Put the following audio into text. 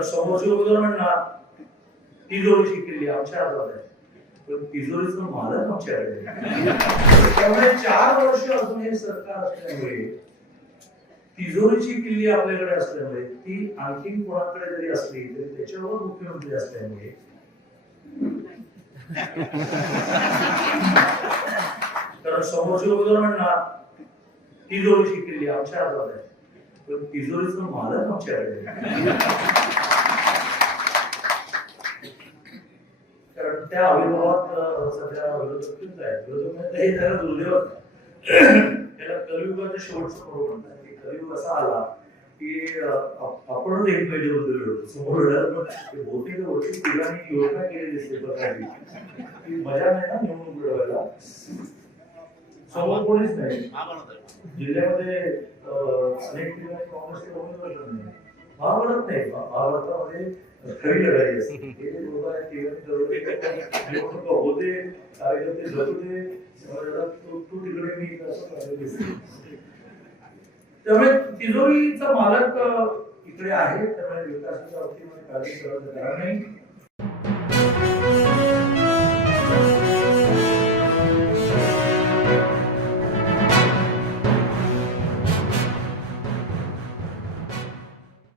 म्हणणार तिजोरीची किल्ली आमच्या हातात आहे. पण तिजोरीचं मालक आमच्याकडे आहे. त्यामुळे चार वर्ष अजून हे सरकार असल्यामुळे तिजोरीची किल्ली आपल्याकडे असल्यामुळे, ती आणखीन कोणाकडे जरी असली, तरी त्याच्यावर मुख्यमंत्री असल्यामुळे कारण समोरची जर म्हणणार तिजोरीची किल्ली आमच्या हातात आहे. पण तिजोरीचं मालक आमच्याकडे कारण त्या अविभावात सध्या विरोधक आहेत विरोधक म्हणजे हे त्याला दुर्दैव त्याला कलियुगाचं शेवटचं स्वरूप म्हणतात. की कलियुग असा आला की अं, आपणच एक पहिले उतरलो होतो समोर भौतिक भौतिक तिघांनी योजना केली दिसते प्रकारची की मजा नाही ना निवडणूक लढवायला समोर कोणीच नाही. जिल्ह्यामध्ये अनेक ठिकाणी काँग्रेसचे उमेदवार पण नाही. महाभारत नाही. महा- महाभारतामध्ये खरी लढाई असते. हे जे लोक आहेत तिघांनी ठरवलं, निवडणुका होते कार्यकर्ते जगू दे समाजाला तू तू तिकडे मी. त्यामुळे तिजोरीचा मालक इकडे आहे. त्यामुळे विकासाच्या बाबतीमध्ये काळजी करायचं कारण नाही.